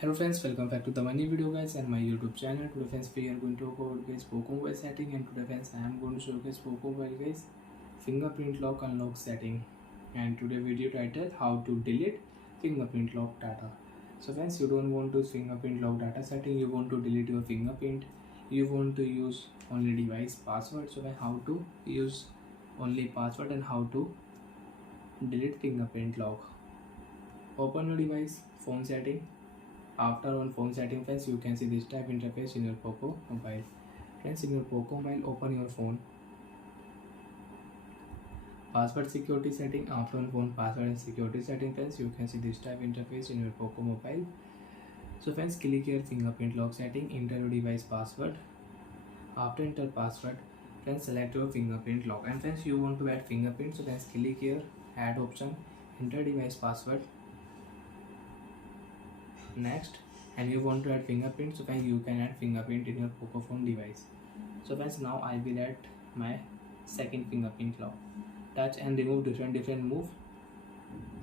Hello friends, welcome back to the money video guys and my YouTube channel. Today friends we are going to talk about guys Poco mobile setting, and today friends I am going to show you guys Poco mobile guys fingerprint lock unlock setting. And today video title how to delete fingerprint lock data. So friends, you don't want to use fingerprint lock data setting, you want to delete your fingerprint, you want to use only device password. So how to use only password and how to delete fingerprint lock. Open your device, phone setting. After on phone setting friends, you can see this type interface in your Poco mobile. Friends, in your Poco mobile, open your phone. Password security setting. After on phone password and security setting friends, you can see this type interface in your Poco mobile. So friends, click here fingerprint lock setting. Enter your device password. After enter password, friends select your fingerprint lock. And friends, you want to add fingerprint, so friends click here add option. Enter device password. Next, and you want to add fingerprint, so you can add fingerprint in your Poco phone device. So friends, now I will add my second fingerprint lock. Touch and remove different move,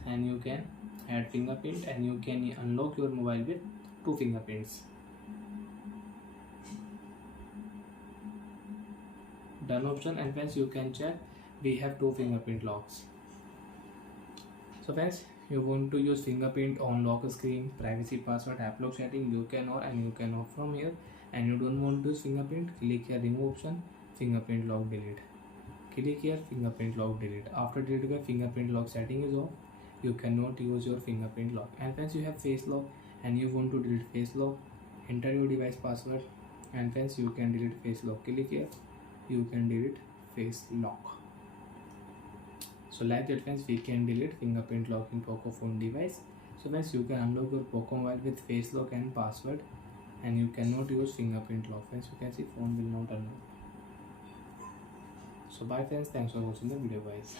and you can add fingerprint and you can unlock your mobile with 2 fingerprints. Done option, and friends you can check we have 2 fingerprint locks. So friends, you want to use fingerprint on lock screen, privacy, password, app lock setting, you can on and you can off from here. And you don't want to use fingerprint, click here remove option, fingerprint lock delete. Click here fingerprint lock delete. After delete, fingerprint lock setting is off, you cannot use your fingerprint lock. And friends, you have face lock and you want to delete face lock, enter your device password, and friends you can delete face lock. Click here, you can delete face lock. So like that friends, we can delete fingerprint lock in Poco phone device. So friends, you can unlock your Poco mobile with face lock and password, and you cannot use fingerprint lock. Friends, you can see phone will not unlock. So bye friends, thanks for watching the video guys.